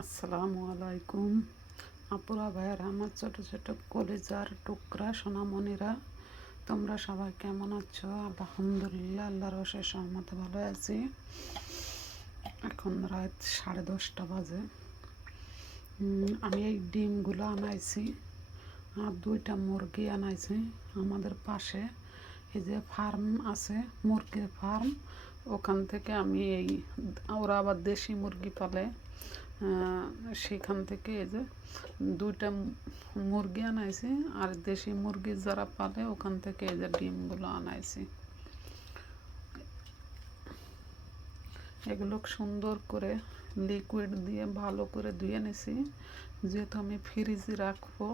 আসসালামু আলাইকুম আপুরা ভাইয়েরা, আমার ছোট ছোট কলিজার টুকরা সোনামণিরা, তোমরা সবাই কেমন আছো? আলহামদুলিল্লাহ, আল্লাহর অশেষ রহমতে ভালো আছি। এখন রাত 10:30 বাজে। আমি এই ডিমগুলো আনাইছি আর 2টা মুরগি আনাইছি। আমাদের পাশে এই যে ফার্ম আছে, মুরগির ফার্ম, ওখান থেকে আমি ওরা আবার দেশি মুরগি পালে, সেখান থেকে এই যে 2টা মুরগি আনাইছি। আর দেশি মুরগি যারা পালে ওখান থেকে এই যে ডিমগুলো আনাইছি। এগুলো সুন্দর করে লিকুইড দিয়ে ভালো করে ধুয়ে নিছি, যেহেতু আমি ফ্রিজে রাখবো,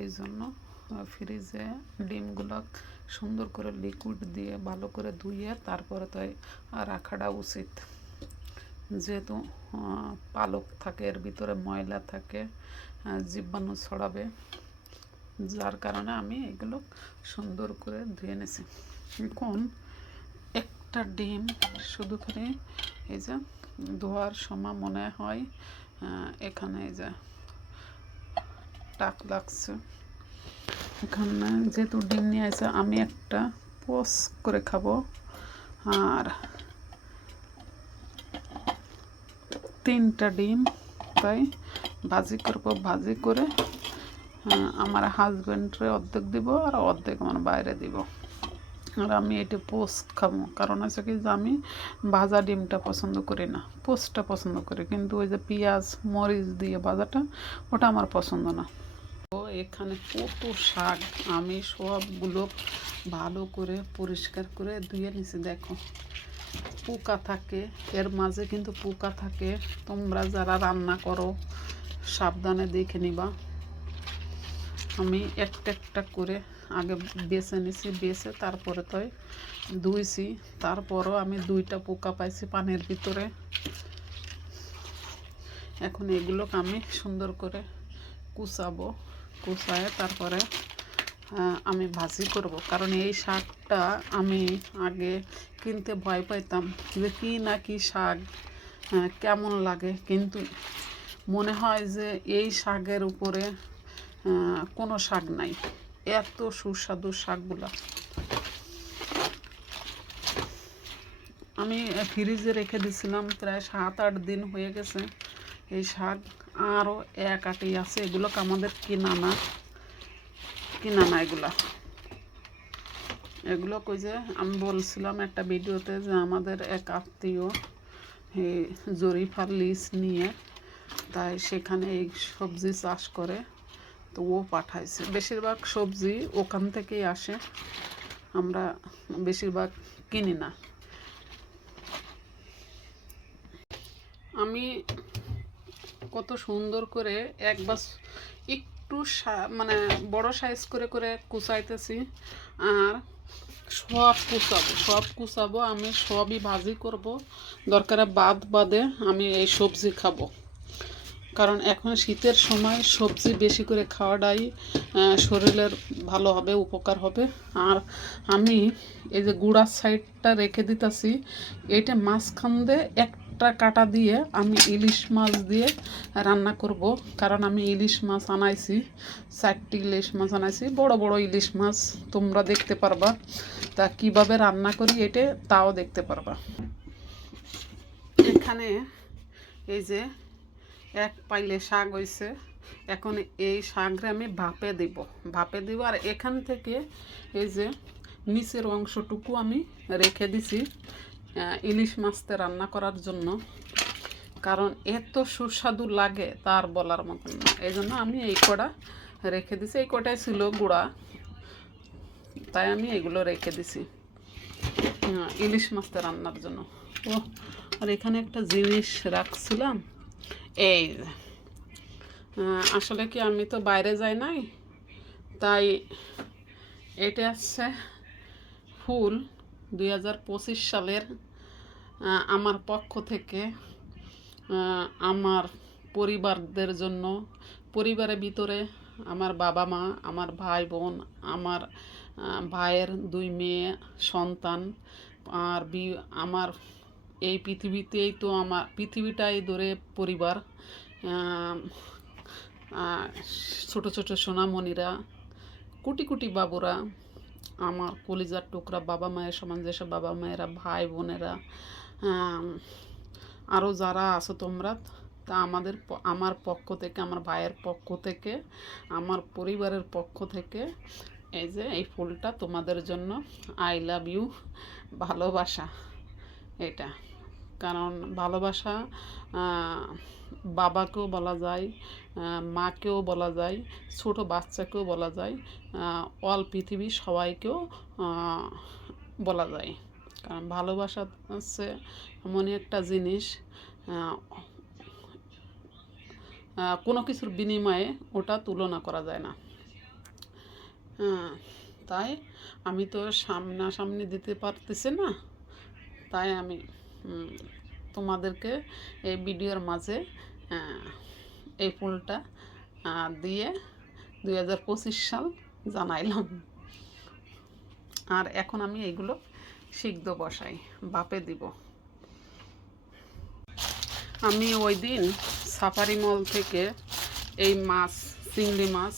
এই জন্য ফ্রিজে ডিমগুলো সুন্দর করে লিকুইড দিয়ে ভালো করে ধুয়ে তারপরে তাই রাখাটা উচিত। যেহেতু পালক থাকে, এর ভিতরে ময়লা থাকে, জীবাণু ছড়াবে, যার কারণে আমি এগুলো সুন্দর করে ধুয়ে নিছি। এখন একটা ডিম শুধু করে এই যে ধোয়ার সময় মনে হয় এখানে এই যে টাক লাগছে। এখানে যেহেতু ডিম নিয়ে আসে, আমি একটা পোস্ট করে খাবো আর 3টা ডিম তাই ভাজি করবো। ভাজি করে আমার হাজব্যান্ডরে অর্ধেক দিব আর অর্ধেক আমার বাইরে দিব। আর আমি এটা পোস্ট খাবো, কারণ হচ্ছে কি যে আমি ভাজা ডিমটা পছন্দ করি না, পোস্টটা পছন্দ করি, কিন্তু ওই যে পেঁয়াজ মরিচ দিয়ে ভাজাটা ওটা আমার পছন্দ না। তো এখানে কত শাক, আমি সবগুলো ভালো করে পরিষ্কার করে ধুয়ে নিছি। দেখো পোকা থাকে, এর মাঝে কিন্তু পোকা থাকে। তোমরা যারা রান্না করো সাবধানে দেখে নিবা। আমি একটা একটা করে আগে বেছে নিছি, বেছে তারপরে তো ধুইছি। তারপরও আমি 2টা পোকা পাইছি পানির ভিতরে। এখন এগুলোকে আমি সুন্দর করে কুচাবো, কুচায় তারপরে আমি ভাজি করব। কারণ এই শাকটা আমি আগে কিনতে ভয় পাইতাম যে কি না কি শাক, কেমন লাগে, কিন্তু মনে হয় যে এই শাকের উপরে কোনো শাক নাই, এত সুস্বাদু শাকগুলা। আমি ফ্রিজে রেখে দিয়েছিলাম, প্রায় 7-8 দিন হয়ে গেছে। এই শাক আরও 1 আটি আছে, এগুলোকে আমাদের কিনা না এগুলো কই যে আমি বলছিলাম একটা ভিডিওতে যে আমাদের এক আত্মীয় এই জরিফার লিজ নিয়ে তাই সেখানে এই সবজি চাষ করে, তো ও পাঠাইছে। বেশিরভাগ সবজি ওখান থেকেই আসে, আমরা বেশিরভাগ কিনি না। আমি কত সুন্দর করে একবার একটু মানে বড় সাইজ করে করে কুচাইতেছি আর সব কুচাবো আমি, সবই ভাজি করব। দরকারে বাদে আমি এই সবজি খাবো, কারণ এখন শীতের সময় সবজি বেশি করে খাওয়াটাই শরীরের ভালো হবে, উপকার হবে। আর আমি এই যে গুঁড়ার সাইডটা রেখে দিতেছি, এইটা মাঝখান দিয়ে একটা কাটা দিয়ে আমি ইলিশ মাছ দিয়ে রান্না করব। কারণ আমি ইলিশ মাছ আনাইছি, 4টি ইলিশ মাছ আনাইছি, বড় বড় ইলিশ মাছ। তোমরা দেখতে পারবা তা কিভাবে রান্না করি, এটা তাও দেখতে পারবা। এখানে এই যে 1 পাইলে শাক হয়েছে। এখন এই শাকরে আমি ভাপে দিব। আর এখান থেকে এই যে নিচের অংশটুকু আমি রেখে দিছি ইলিশ মাছতে রান্না করার জন্য, কারণ এত সুস্বাদু লাগে তার বলার মতন না। এই জন্য আমি এই কটা রেখে দিছি। এই কটাই ছিল গুঁড়া, তাই আমি এগুলো রেখে দিছি ইলিশ মাছতে রান্নার জন্য। ও আর এখানে একটা জিনিস রাখছিলাম, এই আসলে কি আমি তো বাইরে যাই নাই, তাই এটা হচ্ছে ফুল 2025 সালের আমার পক্ষ থেকে আমার পরিবারদের জন্য। পরিবারের ভিতরে আমার বাবা মা, আমার ভাই বোন, আমার ভাইয়ের 2 মেয়ে সন্তান, আর আমার এই পৃথিবীতেই তো আমার পৃথিবীটাই ধরে পরিবার। ছোট ছোট সোনামণিরা, কোটি কোটি বাবুরা, আমার কলিজার টুকরা বাবা মায়ের সমান যেসব বাবা মায়েরা, ভাই বোনেরা, আরও যারা আছো তোমরা, তা আমার পক্ষ থেকে, আমার ভাইয়ের পক্ষ থেকে, আমার পরিবারের পক্ষ থেকে এই যে এই ফুলটা তোমাদের জন্য। আই লাভ ইউ, ভালোবাসা এটা। কারণ ভালোবাসা বাবাকেও বলা যায়, মাকেও বলা যায়, ছোট বাচ্চাকেও বলা যায়, অল পৃথিবী সবাইকেও বলা যায়। কারণ ভালোবাসা হচ্ছে এমনই একটা জিনিস, কোনো কিছুর বিনিময়ে ওটা তুলনা করা যায় না। তাই আমি তো সামনাসামনি দিতে পারতেছি না, তাই আমি তোমাদেরকে এই ভিডিওর মাঝে এই ফুলটা দিয়ে 2025 সাল জানাইলাম। আর এখন আমি এইগুলো সিদ্ধ বসাই, বাপে দিব। আমি ওই দিন সাফারি মল থেকে এই মাছ, চিংড়ি মাছ,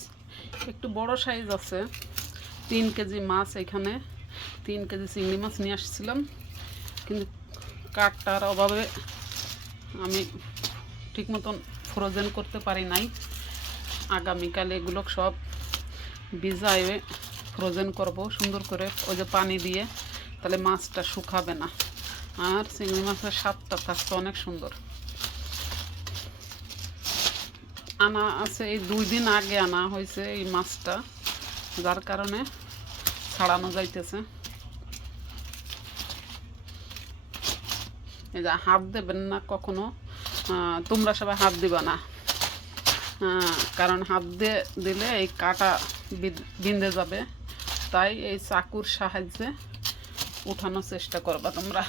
একটু বড় সাইজ আছে, 3 কেজি মাছ, এখানে 3 কেজি চিংড়ি মাছ নিয়ে আসছিলাম। কিন্তু কাঠটার অভাবে আমি ঠিক মতন ফ্রোজেন করতে পারি নাই। আগামীকাল এগুলো সব ভিজায়ে ফ্রোজেন করব সুন্দর করে, ওই যে পানি দিয়ে, তাহলে মাছটা শুকাবে না। আর চিংড়ি মাছের স্বাদটা থাকছে অনেক সুন্দর। আনা আছে, এই 2 দিন আগে আনা হয়েছে এই মাছটা, যার কারণে ছাড়ানো যাইতেছে। এই যে হাত দেবেন না কখনো, তোমরা সবাই হাত দিবা না, কারণ হাত দিলে এই কাটা বিঁধে যাবে। তাই এই চাকুর সাহায্যে উঠানোর চেষ্টা করবা তোমরা।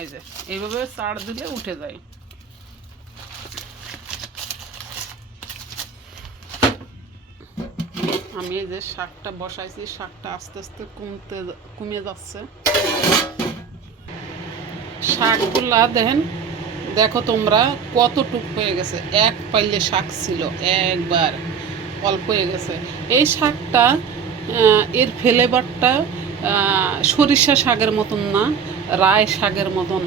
এই যে এইভাবে চাড় দিলে উঠে যায়। আমি এই যে শাকটা বসাইছি, শাকটা আস্তে আস্তে কমে যাচ্ছে। শাকগুলা দেখো তোমরা কতটুক হয়ে গেছে, এক পাইলে শাক ছিল, একবার অল্প হয়ে গেছে। এই শাকটা এর ফ্লেভারটা সরিষা শাকের মতন না, রায় শাকের মতন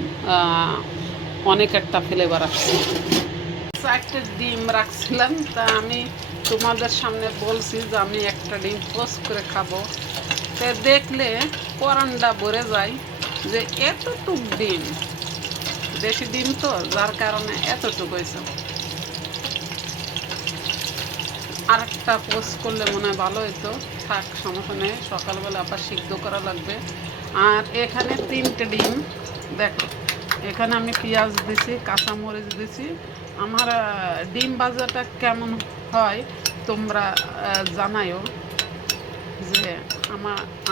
অনেক একটা ফ্লেভার আসছে। 4টে ডিম রাখছিলাম, তা আমি তোমাদের সামনে বলছি যে আমি একটা ডিম পোস্ট করে খাবো। তো দেখলে পরান্ডা ভরে যায় যে এতটুক ডিম, দেশি ডিম তো, যার কারণে এতটুক হয়েছে। আর একটা পোস্ট করলে মনে হয় ভালো হতো। থাক, সমস্যা নেই, সকালবেলা আবার সিদ্ধ করা লাগবে। আর এখানে 3টে ডিম দেখো, এখানে আমি পেঁয়াজ দিছি, কাঁচামরিচ দিছি। আমার ডিম ভাজাটা কেমন হয় তোমরা জানাইও, যে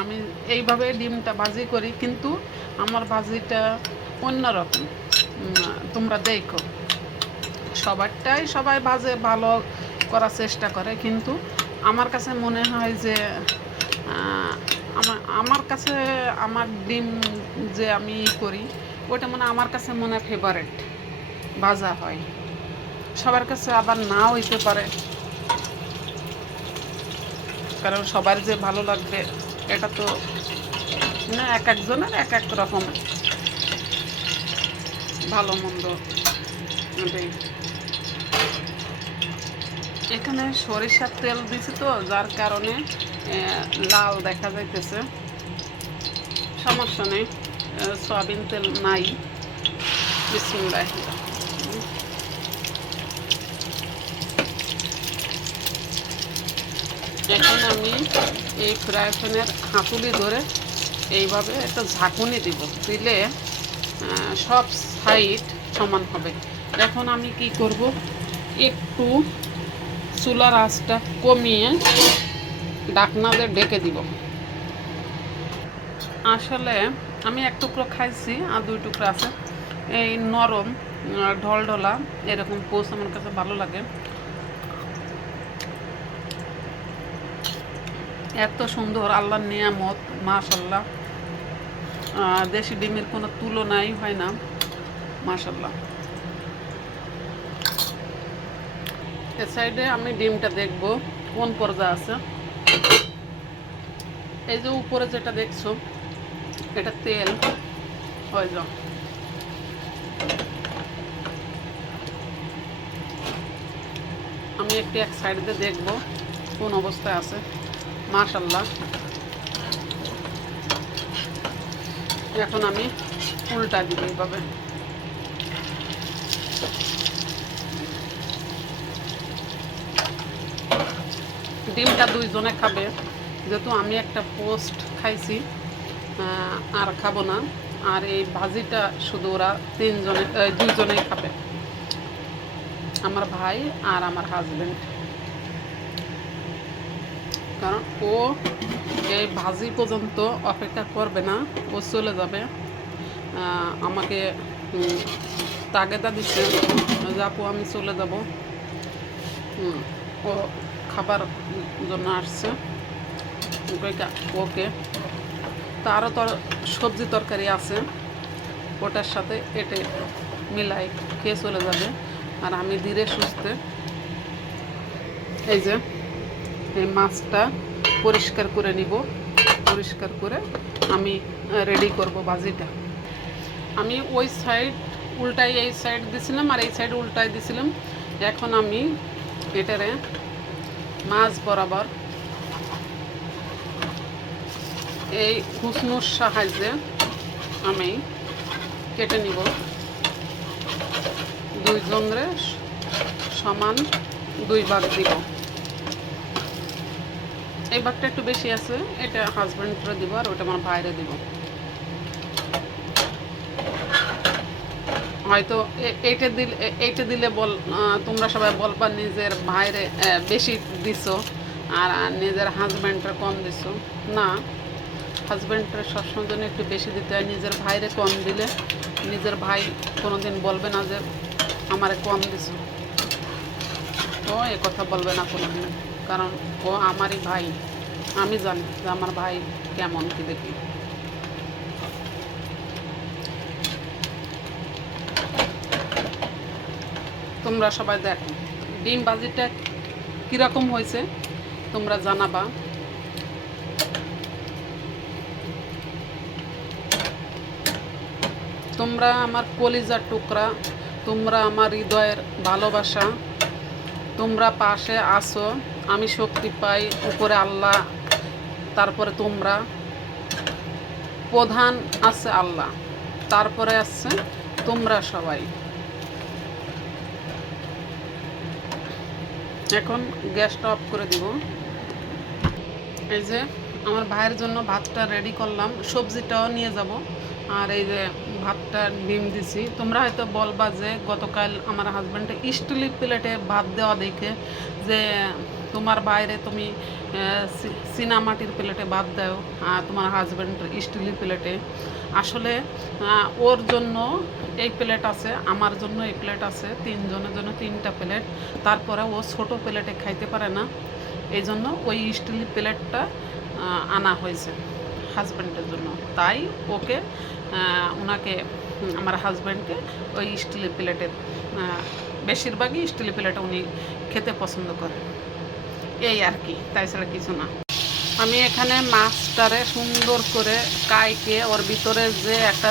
আমি এইভাবে ডিমটা ভাজি করি, কিন্তু আমার ভাজিটা অন্যরকম। তোমরা দেখো, সবাই ভাজে ভালো করার চেষ্টা করে, কিন্তু আমার কাছে মনে হয় যে আমার কাছে আমার ডিম যে আমি করি, ওটা আমার কাছে মনে হয় ফেভারেট ভাজা হয়। সবার কাছে আবার নাও হইতে পারে, কারণ সবার যে ভালো লাগবে এটা তো না, এক একজনের এক এক রকম ভালো মন্দ। এখানে সরিষার তেল দিছি তো, যার কারণে লাল দেখা যাইতেছে। সমস্যা নেই, সয়াবিন তেল নাই। বিসমিল্লাহ। এখন আমি এই ফ্রাই প্যানের হাতুলি ধরে এইভাবে একটা ঝাঁকুনি দিলে সব সাইড সমান হবে। এখন আমি কি করব, একটু চুলার আঁচটা কমিয়ে ঢাকনা দিয়ে ঢেকে দিব। আসলে আমি 1 টুকরো খাইছি, আর 2 টুকরো আছে। এই নরম ঢলঢলা এরকম পোস্ট আমার কাছে ভালো লাগে। এত সুন্দর আল্লাহর নিয়ামত, মাশাআল্লাহ। দেশি ডিমের কোনো তুলনাই হয় না, মাশাআল্লাহ। এ সাইডে আমি ডিমটা দেখব কোন পর্যায়ে আছে। এই যে উপরে যেটা দেখছো এটা তেল হয়ে যাও। আমি একটু এক সাইড দিয়ে দেখবো কোন অবস্থায় আছে। মাশাআল্লাহ। এখন আমি উল্টা দিব এইভাবে। ডিমটা দুইজনে খাবে, যেহেতু আমি একটা পোস্ট খাইছি আর খাবো না। আর এই ভাজিটা শুধু ওরা দুইজনেই খাবে, আমার ভাই আর আমার হাজবেন্ড। কারণ ও এই ভাজি পর্যন্ত অপেক্ষা করবে না, ও চলে যাবে। আমাকে তাগেদা দিচ্ছে যে আপু আমি চলে যাব। ও খাবার জন্য আসছে। ওকে তারও সবজি তরকারি আছে, ওটার সাথে এটে মিলাই খেয়ে চলে যাবে। আর আমি ধীরে সুস্থে এই যে এই মাছটা পরিষ্কার করে নিব। পরিষ্কার করে আমি রেডি করব ভাজিটা। আমি ওই সাইড উল্টাই এই সাইড দিছিলাম আর এই সাইড উল্টাই দিছিলাম। এখন আমি এটারে মাছ বরাবর এই হুসনুর সাহায্যে আমি কেটে নিব। দুইজনরে সমান 2 ভাগ দিব। এই ভাগটা একটু বেশি আছে, এটা হাজব্যান্ডরে দিব আর ওটা আমার ভাইরে দিব। হয়তো এইটা দিলে তোমরা সবাই বলবা নিজের ভাইরে বেশি দিছো আর নিজের হাজব্যান্ডরে কম দিছো। না, হাজব্যান্ডের সবসময় জন্য একটু বেশি দিতে হয়। নিজের ভাইরে কম দিলে নিজের ভাই কোনোদিন বলবে না যে আমারে কম দিছো। ও এ কথা বলবে না কোনোদিন, কারণ ও আমারই ভাই। আমি জানি যে আমার ভাই কেমন কি দেখি। তোমরা সবাই দেখো ডিম ভাজিটা কীরকম হয়েছে, তোমরা জানাবা। তোমরা আমার কলিজার টুকরা, তোমরা আমার হৃদয়ের ভালোবাসা, তোমরা পাশে আসো। আমি শক্তি পাই উপরে আল্লাহ, তারপরে তোমরা, প্রধান আছে আল্লাহ, তারপরে আছে তোমরা সবাই। এখন গ্যাসটা অফ করে দিব। এই যে আমার ভাইয়ের জন্য ভাতটা রেডি করলাম, সবজিটাও নিয়ে যাব। আর এই যে ভাতটা ডিম দিছি। তোমরা হয়তো বলবা যে গতকাল আমার হাজব্যান্ডে স্টিল প্লেটে ভাত দেওয়া দেখে যে তোমার বাইরে তুমি চীনামাটির প্লেটে ভাত দাও আর তোমার হাজব্যান্ড স্টিল প্লেটে। আসলে ওর জন্য এই প্লেট আছে, আমার জন্য এই প্লেট আছে, 3 জনের জন্য 3টা প্লেট। তারপরে ও ছোট প্লেটে খাইতে পারে না, এই জন্য ওই স্টিল প্লেটটা আনা হয়েছে হাজব্যান্ডের জন্য। তাই ওকে ওনাকে আমার হাজব্যান্ডকে ওই স্টিল প্লেটে, বেশিরভাগই স্টিল প্লেটে উনি খেতে পছন্দ করে, এই আর কি, তাই ছাড়া কিছু না। আমি এখানে মাছটারে সুন্দর করে কাইকে ওর ভিতরে যে একটা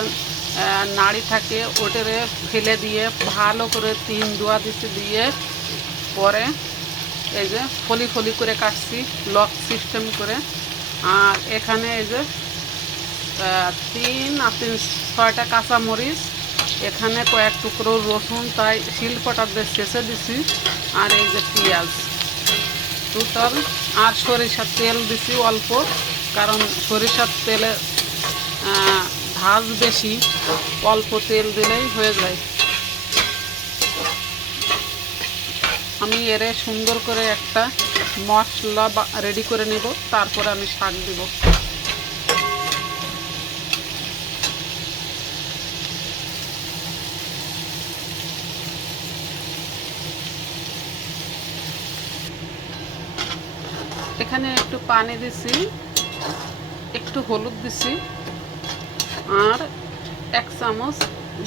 নাড়ি থাকে ওটারে ফেলে দিয়ে ভালো করে 3 দোয়া দিয়ে পরে এই যে ফলি ফলি করে কাটছি লক সিস্টেম করে। আর এখানে এই যে 6টা কাঁচামরিচ, এখানে কয়েক টুকরো রসুন তাই শিলপাটা দিয়ে ছেঁচে দিছি। আর এই যে পেঁয়াজ টোটাল, আর সরিষার তেল দিছি অল্প, কারণ সরিষার তেলে ঝাঁজ বেশি, অল্প তেল দিলেই হয়ে যায়। আমি এরে সুন্দর করে একটা মশলা রেডি করে নেব, তারপরে আমি শাক দিব। এখানে একটু পানি দিছি, একটু হলুদ দিছি, আর 1 চামচ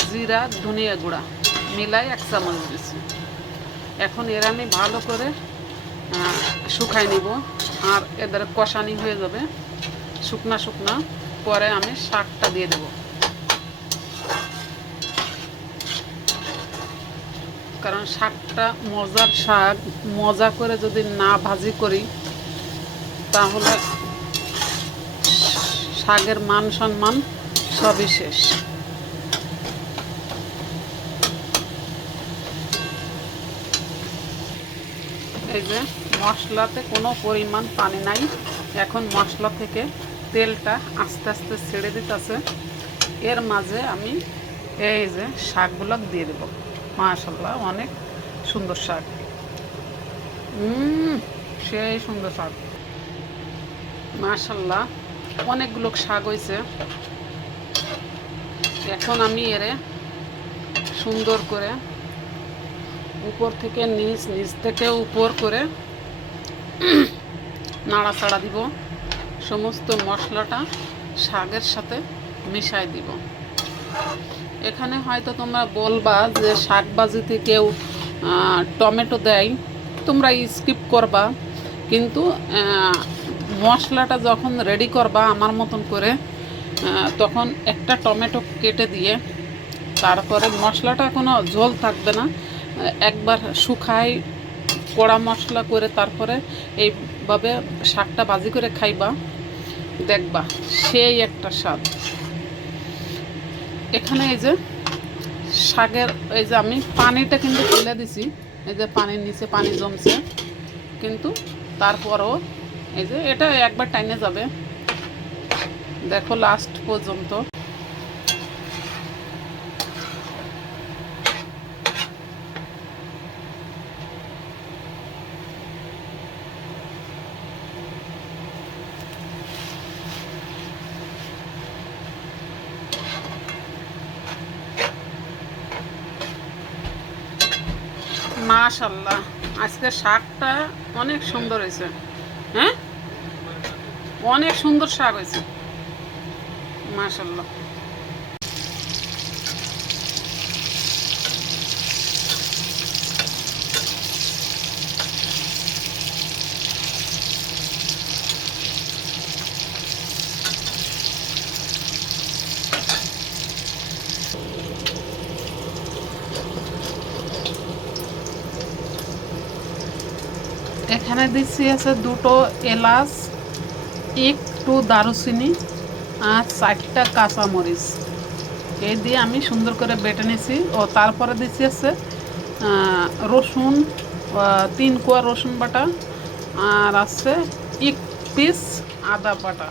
জিরা ধনিয়া গুঁড়া মিলাই 1 চামচ দিছি। এখন এর আমি ভালো করে শুকাই নিব, আর এদের কষানি হয়ে যাবে শুকনা শুকনা। পরে আমি শাকটা দিয়ে দেব, কারণ শাকটা মজার শাক, মজা করে যদি না ভাজি করি তাহলে শাকের মান সম্মান সবই শেষ। এই যে মশলাতে কোনো পরিমাণ পানি নাই, এখন মশলা থেকে তেলটা আস্তে আস্তে ছেড়ে দিতেছে। এর মাঝে আমি এই যে শাকগুলো দিয়ে দেব। মাশাআল্লাহ অনেক সুন্দর শাক, সেই সুন্দর শাক মাশাআল্লাহ। অনেকগুলো শাক হয়েছে। এখন আমি এরে সুন্দর করে উপর থেকে নিচ, নিচ থেকে উপর করে নাড়াচাড়া দিব, সমস্ত মশলাটা শাকের সাথে মিশাই দিব। এখানে হয়তো তোমরা বলবা যে শাক ভাজিতে কেউ টমেটো দেয়, তোমরা স্কিপ করবা, কিন্তু মশলাটা যখন রেডি করবা আমার মতন করে, তখন একটা টমেটো কেটে দিয়ে তারপরে মশলাটা কোনো ঝোল থাকবে না, একবার শুকাই কড়া মশলা করে তারপরে এইভাবে শাকটা ভাজি করে খাইবা, দেখবা সেই একটা স্বাদ। এখানে এই যে শাকের এই যে আমি পানিটা কিন্তু ফেলে দিছি, এই যে পানির নিচে পানি জমছে, কিন্তু তারপরও এই যে এটা একবার টাইনে যাবে, দেখো লাস্ট পর্যন্ত। মাশাআল্লাহ আজকে শাকটা অনেক সুন্দর হয়েছে, হ্যাঁ অনেক সুন্দর শাক হয়েছে মাশাআল্লাহ। এখানে দিচ্ছি আছে দুটো এলাচ, একটু দারুচিনি আর 4টা কাঁচামরিচ, এই দিয়ে আমি সুন্দর করে বেটে নিছি। ও তারপরে দিচ্ছি আছে রসুন, 3 কোয়া রসুন বাটা, আর আছে 1 পিস আদা বাটা।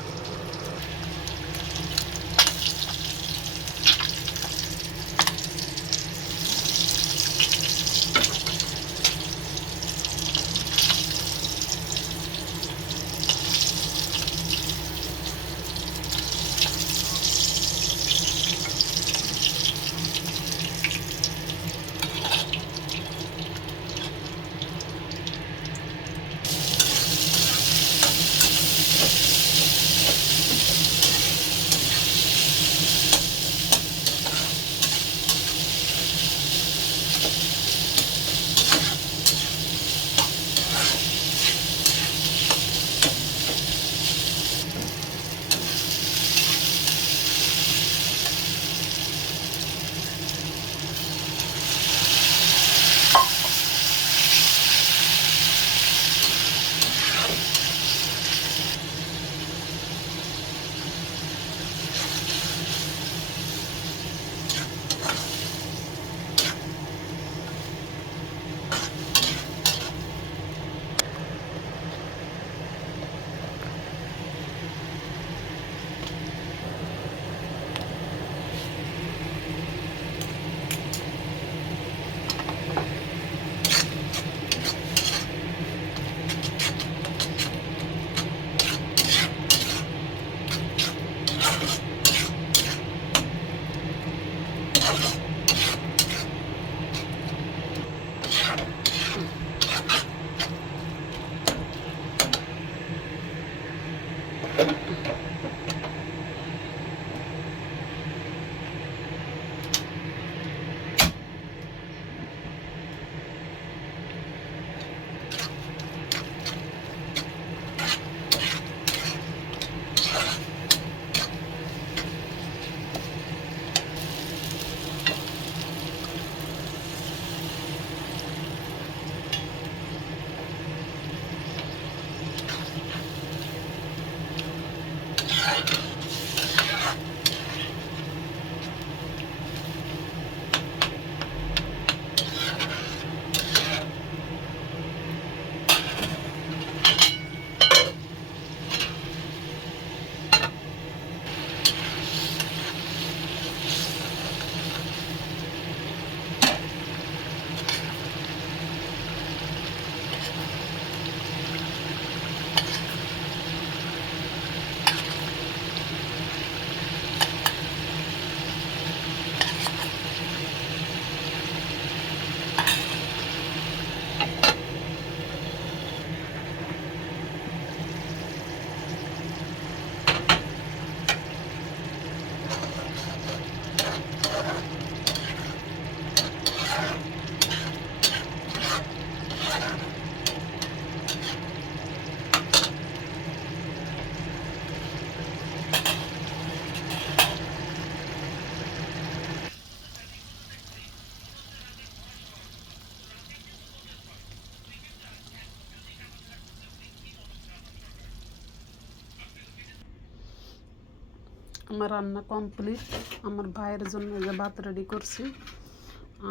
আমার রান্না কমপ্লিট। আমার ভাইয়ের জন্য এই যে ভাত রেডি করছি,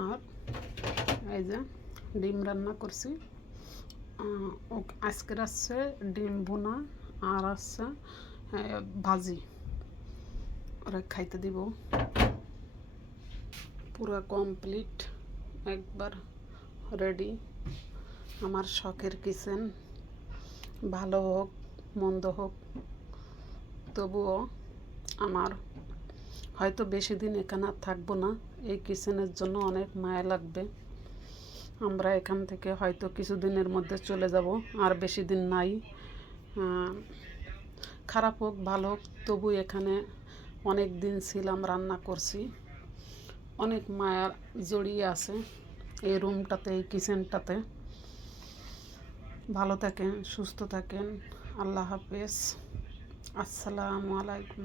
আর এই যে ডিম রান্না করছি। আজকের আসছে ডিম ভুনা, আর আসছে ভাজি, ওরা খাইতে দিব। পুরো কমপ্লিট, একবার রেডি। আমার শখের কিচেন, ভালো হোক মন্দ হোক, তবুও আমার হয়তো বেশি দিন এখানে আর থাকবো না। এই কিচেনের জন্য অনেক মায়া লাগবে। আমরা এখান থেকে হয়তো কিছুদিনের মধ্যে চলে যাব, আর বেশি দিন নাই। খারাপ হোক ভালো হোক, তবু এখানে অনেক দিন ছিলাম, রান্না করছি, অনেক মায়া জড়িয়ে আছে এই রুমটাতে, এই কিচেনটাতে। ভালো থাকেন, সুস্থ থাকেন। আল্লাহ হাফেজ, আসসালামু আলাইকুম।